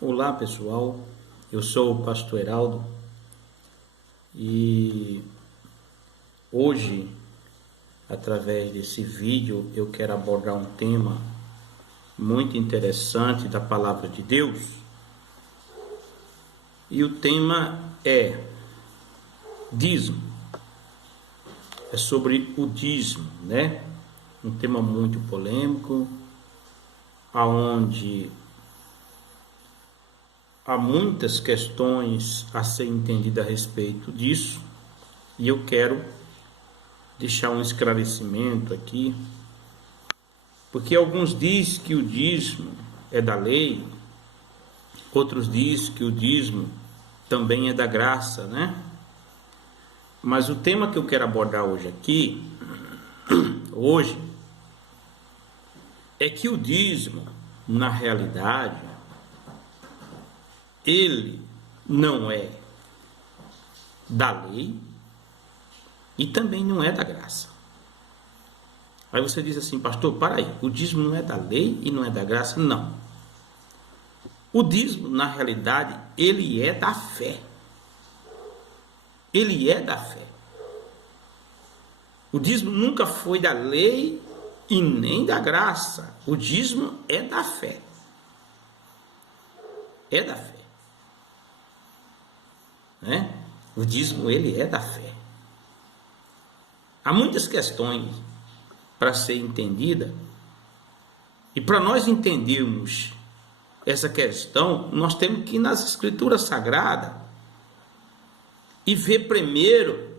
Olá pessoal, eu sou o Pastor Heraldo e hoje, através desse vídeo, eu quero abordar um tema muito interessante da Palavra de Deus. E o tema é dízimo, é sobre o dízimo, né? Um tema muito polêmico, aonde há muitas questões a ser entendidas a respeito disso, e eu quero deixar um esclarecimento aqui, porque alguns dizem que o dízimo é da lei, outros dizem que o dízimo também é da graça, né? Mas o tema que eu quero abordar hoje aqui, é que o dízimo, na realidade, ele não é da lei e também não é da graça. Aí você diz assim, pastor, para aí, o dízimo não é da lei e não é da graça? Não. O dízimo, na realidade, ele é da fé. Ele é da fé. O dízimo nunca foi da lei e nem da graça. O dízimo é da fé. É da fé. Né? O dízimo, ele é da fé. Há muitas questões para ser entendida, e para nós entendermos essa questão, nós temos que ir nas Escrituras Sagradas e ver primeiro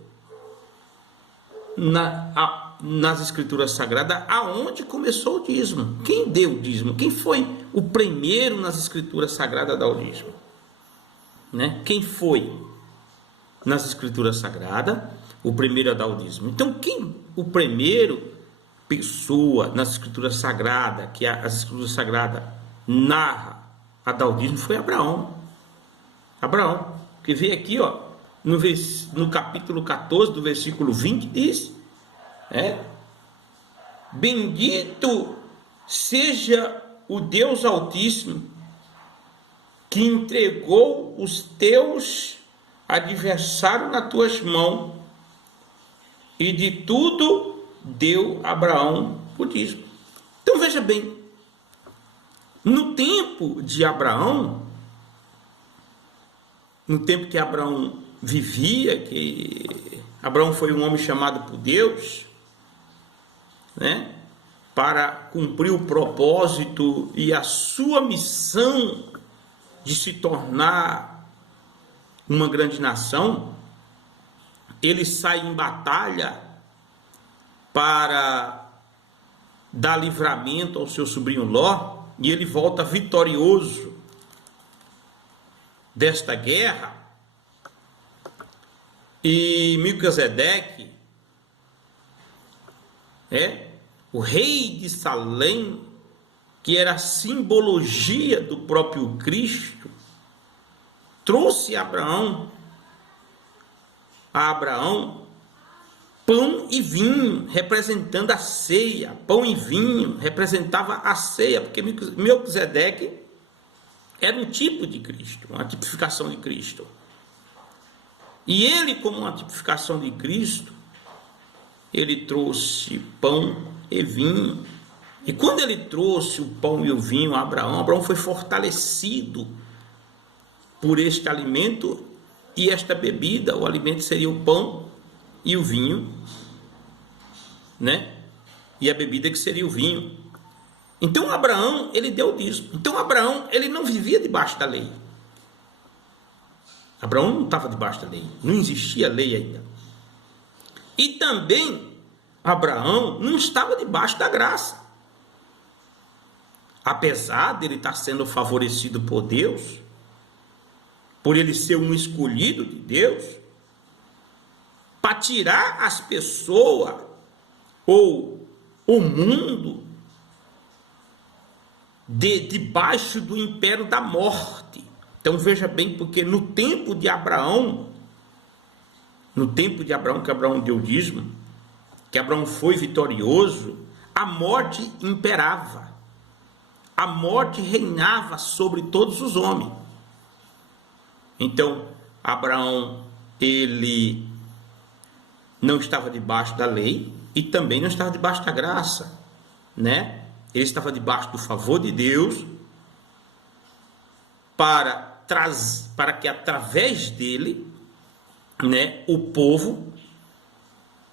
nas Escrituras Sagradas aonde começou o dízimo. Quem deu o dízimo? Quem foi o primeiro nas Escrituras Sagradas a dar o dízimo? Né? Quem foi nas Escrituras Sagradas o primeiro a dar o dízimo? Então, o primeiro pessoa nas Escrituras Sagradas, que as Escrituras Sagradas narra a dar o dízimo, foi Abraão. Abraão, que veio aqui, ó, no capítulo 14, do versículo 20, diz: bendito seja o Deus Altíssimo, que entregou os teus adversários nas tuas mãos, e de tudo deu Abraão o dízimo. Então veja bem, no tempo de Abraão, no tempo que Abraão vivia, que Abraão foi um homem chamado por Deus, né, para cumprir o propósito e a sua missão de se tornar uma grande nação. Ele sai em batalha para dar livramento ao seu sobrinho Ló, e ele volta vitorioso desta guerra. E Melquisedeque, o rei de Salém, que era a simbologia do próprio Cristo, trouxe a Abraão pão e vinho, representando a ceia. Pão e vinho representava a ceia, porque Melquisedeque era um tipo de Cristo, uma tipificação de Cristo. E ele, como uma tipificação de Cristo, ele trouxe pão e vinho. E quando ele trouxe o pão e o vinho a Abraão foi fortalecido por este alimento e esta bebida. O alimento seria o pão e o vinho, né? E a bebida que seria o vinho. Então Abraão, ele deu o dízimo. Então Abraão, ele não vivia debaixo da lei. Abraão não estava debaixo da lei, não existia lei ainda. E também Abraão não estava debaixo da graça. Apesar de ele estar sendo favorecido por Deus, por ele ser um escolhido de Deus, para tirar as pessoas ou o mundo debaixo do império da morte. Então veja bem, porque no tempo de Abraão, que Abraão deu o dízimo, que Abraão foi vitorioso, a morte imperava. a morte reinava sobre todos os homens. Então, Abraão, ele não estava debaixo da lei e também não estava debaixo da graça, né? Ele estava debaixo do favor de Deus para que através dele, né, o povo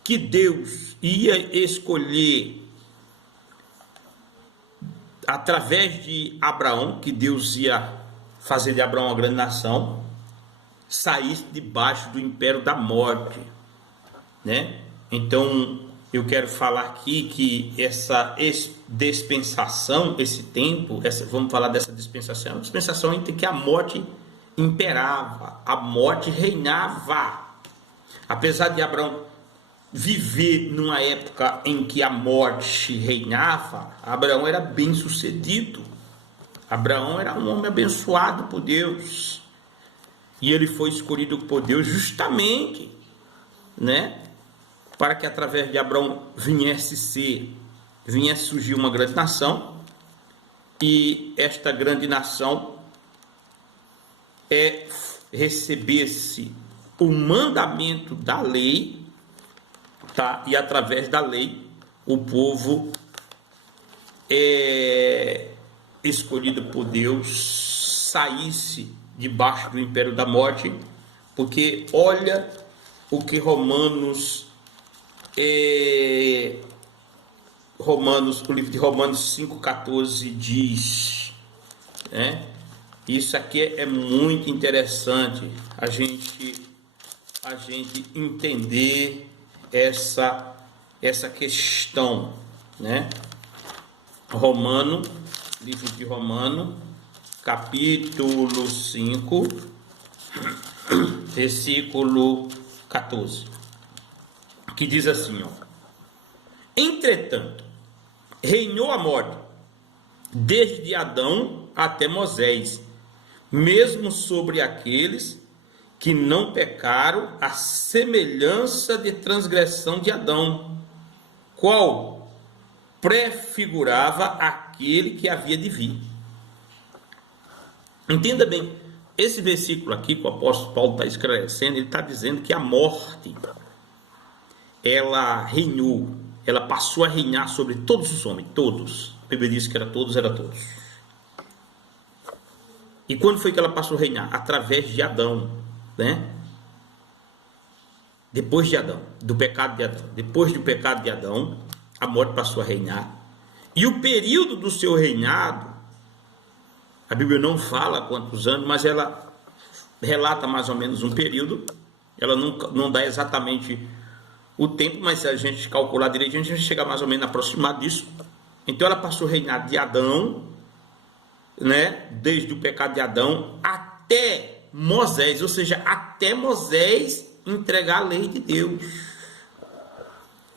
que Deus ia escolher através de Abraão, que Deus ia fazer de Abraão uma grande nação, saísse debaixo do império da morte, né? Então, eu quero falar aqui que essa dispensação, esse tempo, vamos falar dessa dispensação, em que a morte imperava, a morte reinava. Apesar de Abraão viver numa época em que a morte reinava, Abraão era bem sucedido. Abraão era um homem abençoado por Deus. E ele foi escolhido por Deus justamente, né, para que através de Abraão viesse surgir uma grande nação, e esta grande nação recebesse o mandamento da lei, tá? E através da lei o povo escolhido por Deus saísse debaixo do império da morte, porque olha o que Romanos, o livro de Romanos 5,14 diz, né? Isso aqui é muito interessante a gente entender essa questão, né? Livro de Romanos, capítulo 5, versículo 14, que diz assim, ó: entretanto, reinou a morte desde Adão até Moisés, mesmo sobre aqueles que não pecaram, a semelhança de transgressão de Adão, qual prefigurava aquele que havia de vir. Entenda bem, esse versículo aqui que o apóstolo Paulo está esclarecendo, ele está dizendo que a morte, ela reinou, ela passou a reinar sobre todos os homens, todos. A Bíblia diz que era todos. E quando foi que ela passou a reinar? Através de Adão, né? Depois de Adão, do pecado de Adão. Depois do pecado de Adão, a morte passou a reinar. E o período do seu reinado, a Bíblia não fala quantos anos, mas ela relata mais ou menos um período. Ela não dá exatamente o tempo, mas se a gente calcular direitinho, a gente chega mais ou menos aproximado disso. Então ela passou a reinar de Adão, né, desde o pecado de Adão até Moisés, ou seja, até Moisés entregar a lei de Deus.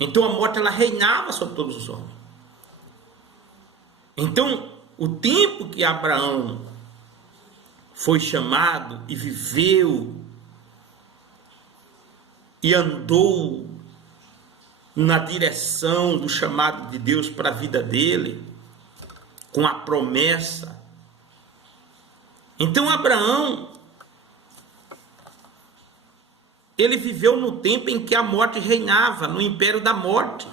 Então a morte, ela reinava sobre todos os homens. Então o tempo que Abraão foi chamado e viveu e andou na direção do chamado de Deus para a vida dele, com a promessa. Então Abraão, ele viveu no tempo em que a morte reinava, no império da morte.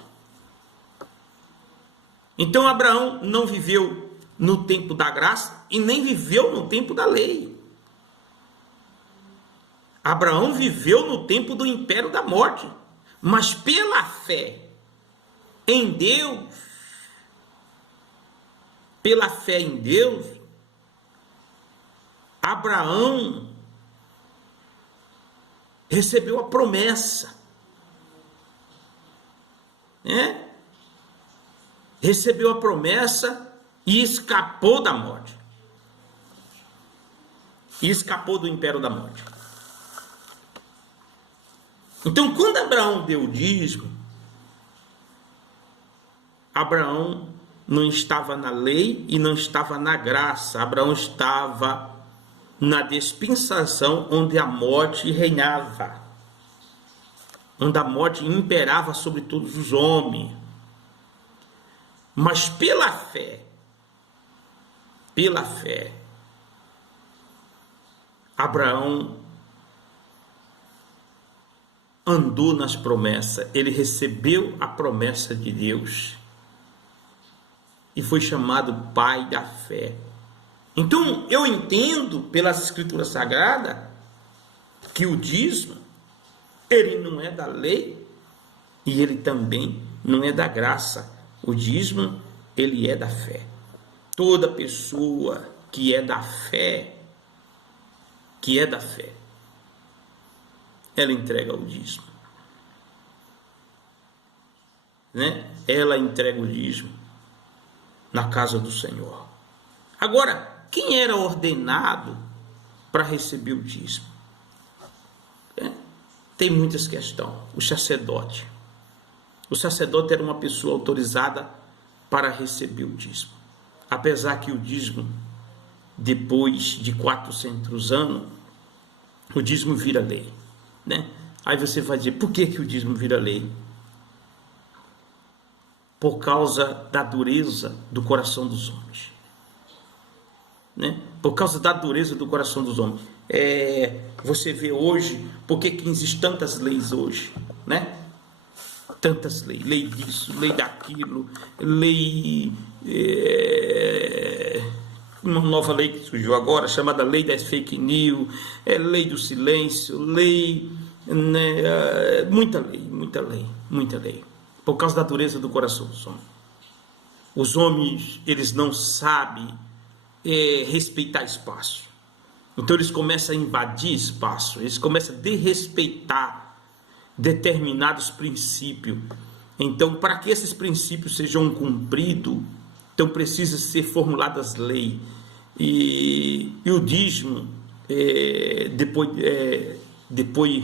Então Abraão não viveu no tempo da graça e nem viveu no tempo da lei. Abraão viveu no tempo do império da morte, mas pela fé em Deus, Abraão recebeu a promessa, né? Recebeu a promessa e escapou da morte. E escapou do império da morte. Então, quando Abraão deu o dízimo, Abraão não estava na lei e não estava na graça. Abraão estava na dispensação onde a morte reinava, onde a morte imperava sobre todos os homens. Mas pela fé pela fé. Abraão andou nas promessas, ele recebeu a promessa de Deus e foi chamado pai da fé. Então eu entendo pelas escrituras sagradas que o dízimo, ele não é da lei e ele também não é da graça. O dízimo, ele é da fé. Toda pessoa que é da fé, ela entrega o dízimo, né? Ela entrega o dízimo na casa do Senhor. Agora, quem era ordenado para receber o dízimo? Tem muitas questões. O sacerdote. O sacerdote era uma pessoa autorizada para receber o dízimo. Apesar que o dízimo, depois de 400 anos, o dízimo vira lei, né? Aí você vai dizer, por que o dízimo vira lei? Por causa da dureza do coração dos homens, né? Por causa da dureza do coração dos homens. Você vê hoje, por que existem tantas leis hoje, né? Tantas leis, lei disso, lei daquilo, lei... uma nova lei que surgiu agora, chamada lei das fake news, lei do silêncio, lei, né, muita lei, por causa da dureza do coração dos homens. Os homens, eles não sabem respeitar espaço, então eles começam a invadir espaço, eles começam a desrespeitar determinados princípios. Então, para que esses princípios sejam cumpridos, então precisa ser formuladas leis. E o dízimo, depois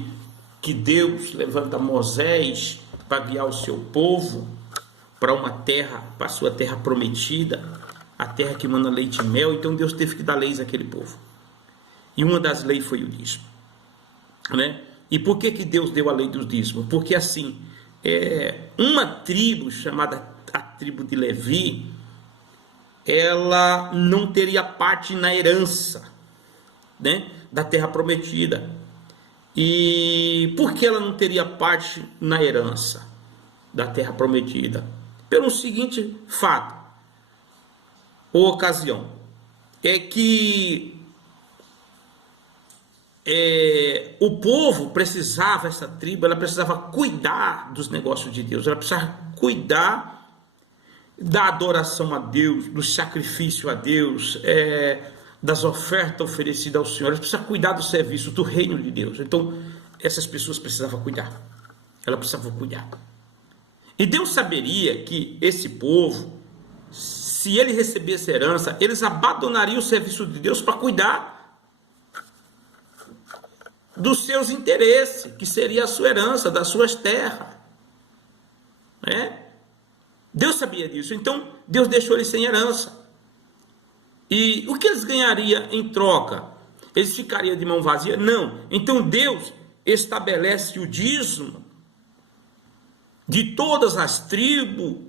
que Deus levanta Moisés para guiar o seu povo para uma terra, para a sua terra prometida, a terra que manda leite e mel, então Deus teve que dar leis àquele povo. E uma das leis foi o dízimo, né? E por que Deus deu a lei do dízimo? Porque assim, uma tribo chamada a tribo de Levi, ela não teria parte na herança, né, da terra prometida. E por que ela não teria parte na herança da terra prometida? Pelo seguinte fato, ou ocasião, é que o povo precisava, essa tribo, ela precisava cuidar dos negócios de Deus, ela precisava cuidar da adoração a Deus, do sacrifício a Deus, das ofertas oferecidas ao Senhor, ela precisava cuidar do serviço, do reino de Deus. Então, essas pessoas precisavam cuidar, ela precisava cuidar. E Deus saberia que esse povo, se ele recebesse herança, eles abandonariam o serviço de Deus para cuidar dos seus interesses, que seria a sua herança, das suas terras, né? Deus sabia disso, então Deus deixou eles sem herança. E o que eles ganhariam em troca? Eles ficariam de mão vazia? Não. Então Deus estabelece o dízimo de todas as tribos,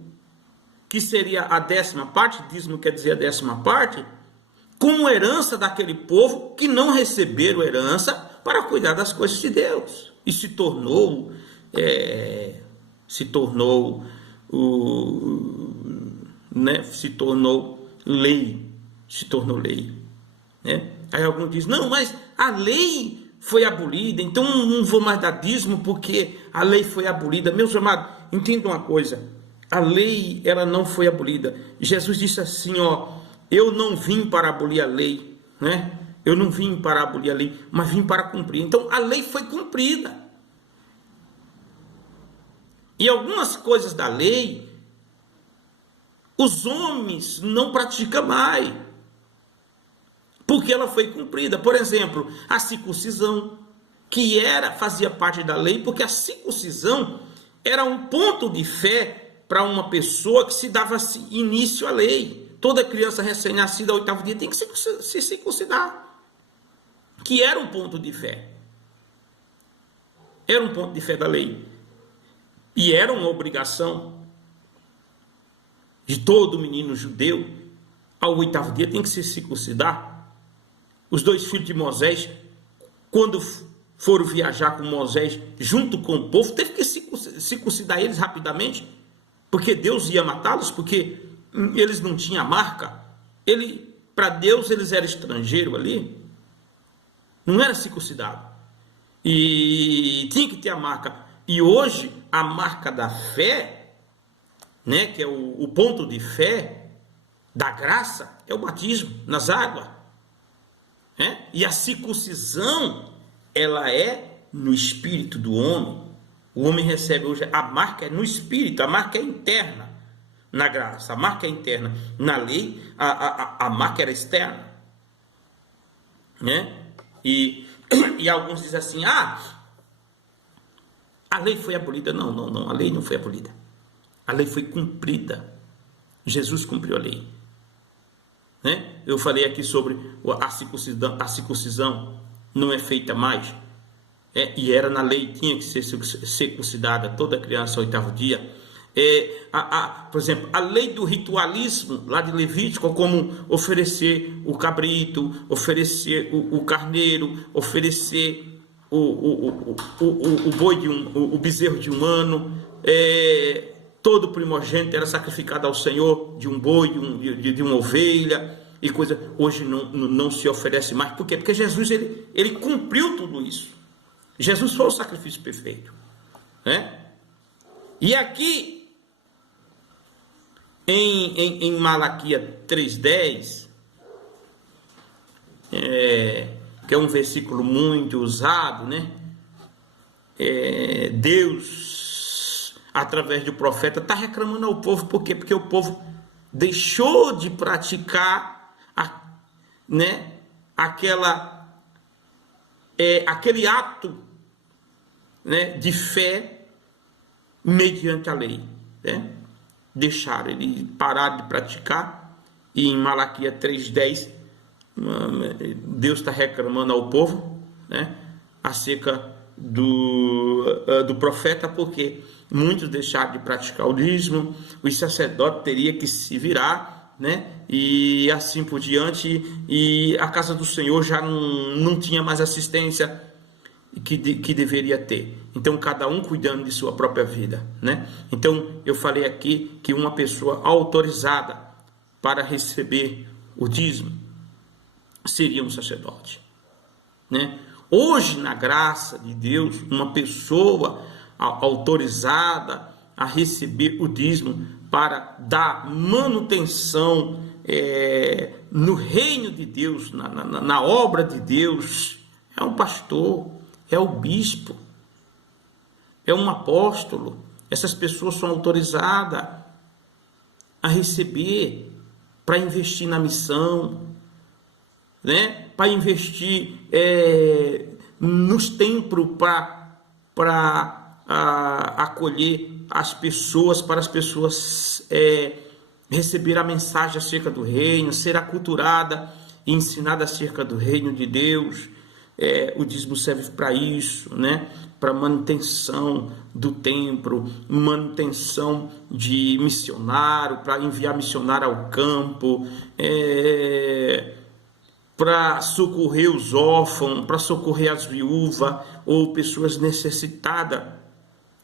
que seria a 10ª parte, dízimo quer dizer a 10ª parte, como herança daquele povo que não receberam herança para cuidar das coisas de Deus. E se tornou lei. Né? Aí alguns dizem, não, mas a lei foi abolida, então não vou mais dar dízimo porque a lei foi abolida. Meus amados, entendam uma coisa, a lei, ela não foi abolida. Jesus disse assim, eu não vim para abolir a lei, né? Eu não vim para abolir a lei, mas vim para cumprir. Então a lei foi cumprida. E algumas coisas da lei, os homens não praticam mais, porque ela foi cumprida. Por exemplo, a circuncisão, que fazia parte da lei, porque a circuncisão era um ponto de fé para uma pessoa que se dava início à lei. Toda criança recém-nascida ao 8º dia tem que se circuncidar, que era um ponto de fé. Era um ponto de fé da lei. E era uma obrigação de todo menino judeu, ao 8º dia tem que se circuncidar. Os 2 filhos de Moisés, quando foram viajar com Moisés junto com o povo, teve que circuncidar eles rapidamente, porque Deus ia matá-los, porque eles não tinham a marca. Para Deus eles eram estrangeiros ali, não era circuncidado, e tinha que ter a marca. E hoje a marca da fé, né, que é o ponto de fé da graça, é o batismo nas águas, né? E a circuncisão, ela é no espírito do homem. O homem recebe hoje, a marca é no espírito, a marca é interna. Na graça, a marca é interna. Na lei, a marca era externa, né? E alguns dizem assim, a lei foi abolida. Não, a lei não foi abolida. A lei foi cumprida. Jesus cumpriu a lei, né? Eu falei aqui sobre a circuncisão não é feita mais, e era na lei, tinha que ser circuncidada toda criança ao 8º dia. Por exemplo, a lei do ritualismo lá de Levítico, como oferecer o cabrito, oferecer o carneiro, oferecer o boi o bezerro de um ano, todo primogênito era sacrificado ao Senhor, de um boi, de uma ovelha e coisa. Hoje não se oferece mais. Por quê? Porque Jesus ele cumpriu tudo isso. Jesus foi o sacrifício perfeito, né? E aqui em Malaquias 3:10, que é um versículo muito usado, né? Deus, através do profeta, está reclamando ao povo. Por quê? Porque o povo deixou de praticar aquele ato, né, de fé mediante a lei, né? Deixaram, ele pararam de praticar. E em Malaquias 3:10, Deus está reclamando ao povo, né, acerca do profeta, porque muitos deixaram de praticar o dízimo, os sacerdotes teriam que se virar, né, e assim por diante, e a casa do Senhor já não tinha mais assistência que deveria ter. Então, cada um cuidando de sua própria vida, né? Então, eu falei aqui que uma pessoa autorizada para receber o dízimo seria um sacerdote, né? Hoje, na graça de Deus, uma pessoa autorizada a receber o dízimo para dar manutenção no reino de Deus, na obra de Deus, é um pastor, é o bispo, é um apóstolo. Essas pessoas são autorizadas a receber para investir na missão, né? Para investir nos templos, para acolher as pessoas, para as pessoas receber a mensagem acerca do reino, ser aculturada e ensinada acerca do reino de Deus. O dízimo serve para isso, né? Para manutenção do templo, manutenção de missionário, para enviar missionário ao campo, para socorrer os órfãos, para socorrer as viúvas ou pessoas necessitadas.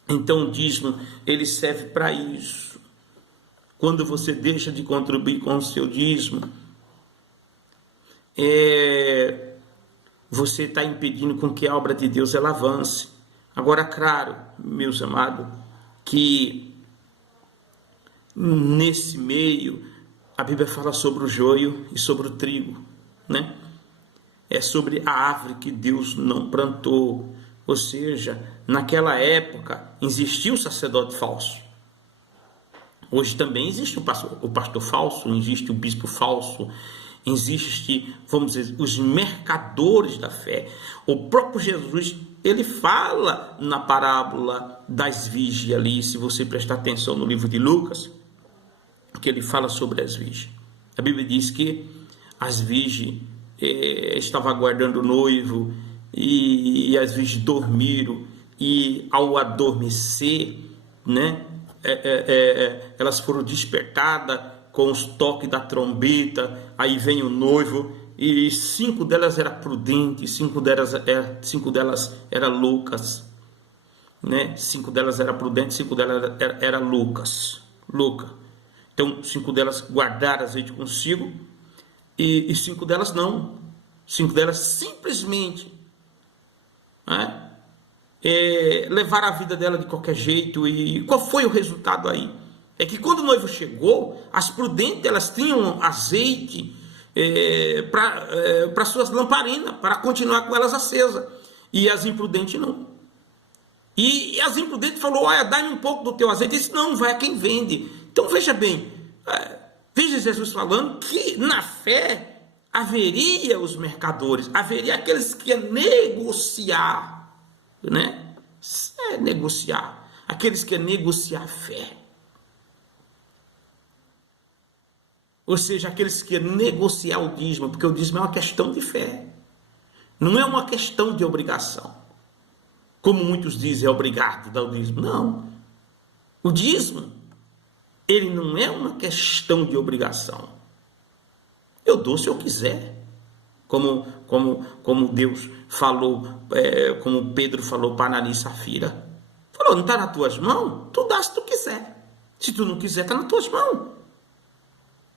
Então o dízimo ele serve para isso. Quando você deixa de contribuir com o seu dízimo, você está impedindo com que a obra de Deus ela avance. Agora, claro, meus amados, que nesse meio a Bíblia fala sobre o joio e sobre o trigo, né? É sobre a árvore que Deus não plantou. Ou seja, naquela época existia o sacerdote falso. Hoje também existe o pastor falso, existe o bispo falso, existe, vamos dizer, os mercadores da fé. O próprio Jesus, ele fala na parábola das virgens ali, se você prestar atenção no livro de Lucas, que ele fala sobre as virgens. A Bíblia diz que as virgens estavam aguardando o noivo e as virgens dormiram, e ao adormecer, né, elas foram despertadas com os toques da trombeta, aí vem o noivo, e 5 delas eram prudentes, 5 delas eram loucas, né? 5 delas eram prudentes, 5 delas eram louca. Então 5 delas guardaram azeite consigo, e 5 delas não. 5 delas simplesmente, né, levaram a vida dela de qualquer jeito. E qual foi o resultado aí? É que quando o noivo chegou, as prudentes elas tinham azeite para suas lamparinas, para continuar com elas acesas, e as imprudentes não. E as imprudentes falou: olha, dá-me um pouco do teu azeite. Ele disse: não, vai a quem vende. Então veja bem, veja Jesus falando que na fé haveria os mercadores, haveria aqueles que iam negociar, né? Negociar, aqueles que iam negociar a fé. Ou seja, aqueles que iam negociar o dízimo, porque o dízimo é uma questão de fé, não é uma questão de obrigação. Como muitos dizem, é obrigado a dar o dízimo. Não, o dízimo, ele não é uma questão de obrigação. Eu dou se eu quiser, como Deus falou, como Pedro falou para Ananias e Safira. Falou: não está nas tuas mãos? Tu dá se tu quiser. Se tu não quiser, está nas tuas mãos,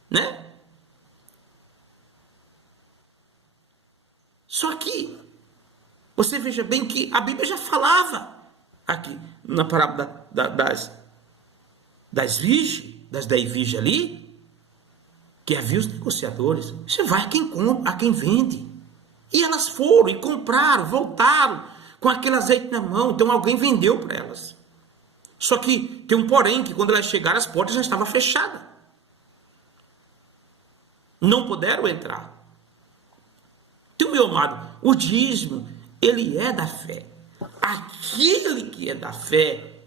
né? Só que você veja bem que a Bíblia já falava aqui na parábola das virgens, das 10 virgens ali, que havia os negociadores. Você vai a quem compra, a quem vende. E elas foram e compraram, voltaram com aquele azeite na mão. Então alguém vendeu para elas. Só que tem um porém, que quando elas chegaram, as portas já estavam fechadas. Não puderam entrar. Então, meu amado, o dízimo, ele é da fé. Aquele que é da fé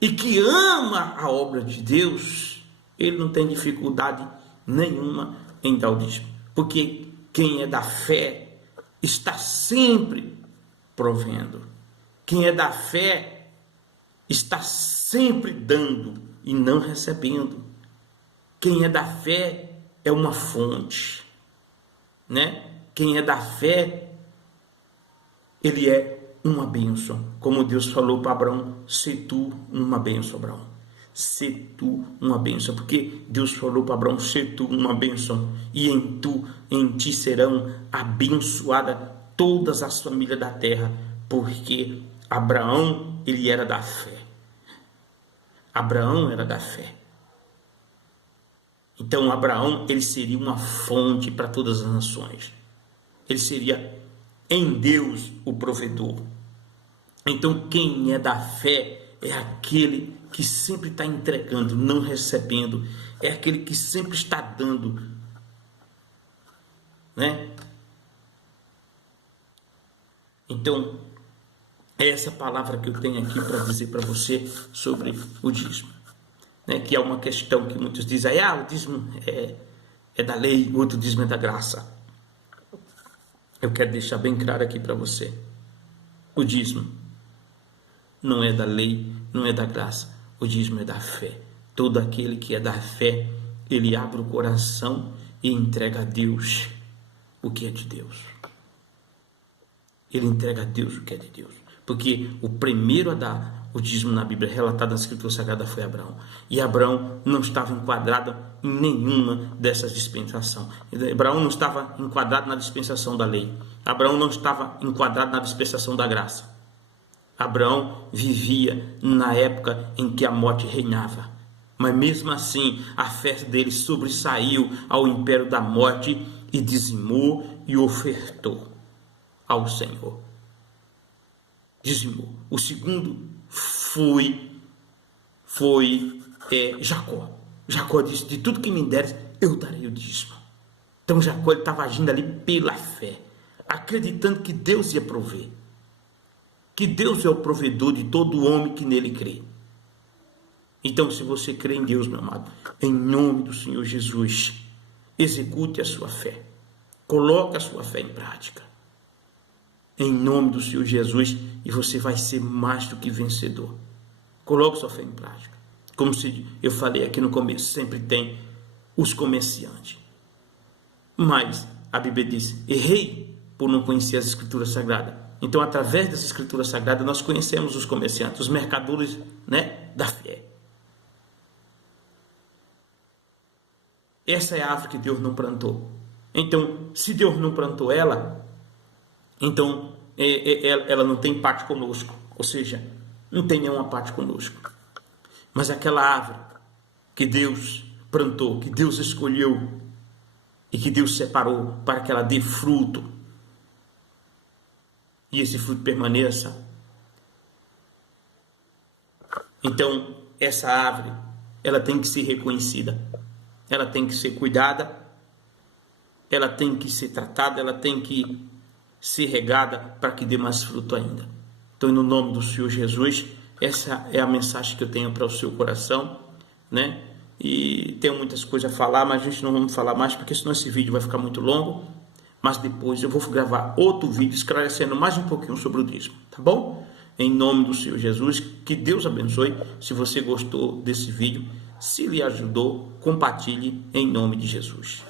e que ama a obra de Deus, ele não tem dificuldade nenhuma em dar o dízimo. Porque quem é da fé está sempre provendo. Quem é da fé está sempre dando e não recebendo. Quem é da fé é uma fonte, né? Quem é da fé, ele é uma bênção. Como Deus falou para Abraão: se tu uma bênção, Abraão. Se tu uma bênção, porque Deus falou para Abraão: se tu uma bênção, e em ti serão abençoadas todas as famílias da terra, porque Abraão, ele era da fé. Abraão era da fé. Então Abraão, ele seria uma fonte para todas as nações. Ele seria em Deus o provedor. Então quem é da fé é aquele que sempre está entregando, não recebendo. É aquele que sempre está dando, né? Então, é essa palavra que eu tenho aqui para dizer para você sobre o dízimo, né? Que é uma questão que muitos dizem: o dízimo é da lei, o outro dízimo é da graça. Eu quero deixar bem claro aqui para você: o dízimo não é da lei, não é da graça. O dízimo é da fé. Todo aquele que é da fé, ele abre o coração e entrega a Deus o que é de Deus. Ele entrega a Deus o que é de Deus. Porque o primeiro a dar o dízimo na Bíblia, relatado na Escritura Sagrada, foi Abraão. E Abraão não estava enquadrado em nenhuma dessas dispensações. Abraão não estava enquadrado na dispensação da lei. Abraão não estava enquadrado na dispensação da graça. Abraão vivia na época em que a morte reinava, mas mesmo assim a fé dele sobressaiu ao império da morte e dizimou e ofertou ao Senhor. Dizimou. O segundo foi Jacó. Jacó disse: de tudo que me deres, eu darei o dízimo. Então Jacó estava agindo ali pela fé, acreditando que Deus ia prover. Que Deus é o provedor de todo homem que nele crê. Então, se você crê em Deus, meu amado, em nome do Senhor Jesus, execute a sua fé. Coloque a sua fé em prática. Em nome do Senhor Jesus, e você vai ser mais do que vencedor. Coloque sua fé em prática. Como se eu falei aqui no começo, sempre tem os comerciantes. Mas a Bíblia diz: errei por não conhecer as Escrituras Sagradas. Então, através dessa Escritura Sagrada, nós conhecemos os comerciantes, os mercadores, né, da fé. Essa é a árvore que Deus não plantou. Então, se Deus não plantou ela, então ela não tem parte conosco. Ou seja, não tem nenhuma parte conosco. Mas aquela árvore que Deus plantou, que Deus escolheu e que Deus separou para que ela dê fruto, e esse fruto permaneça. Então, essa árvore, ela tem que ser reconhecida, ela tem que ser cuidada, ela tem que ser tratada, ela tem que ser regada para que dê mais fruto ainda. Então, no nome do Senhor Jesus, essa é a mensagem que eu tenho para o seu coração, né? E tenho muitas coisas a falar, mas a gente não vamos falar mais, porque senão esse vídeo vai ficar muito longo. Mas depois eu vou gravar outro vídeo esclarecendo mais um pouquinho sobre o dízimo, tá bom? Em nome do Senhor Jesus, que Deus abençoe. Se você gostou desse vídeo, se lhe ajudou, compartilhe em nome de Jesus.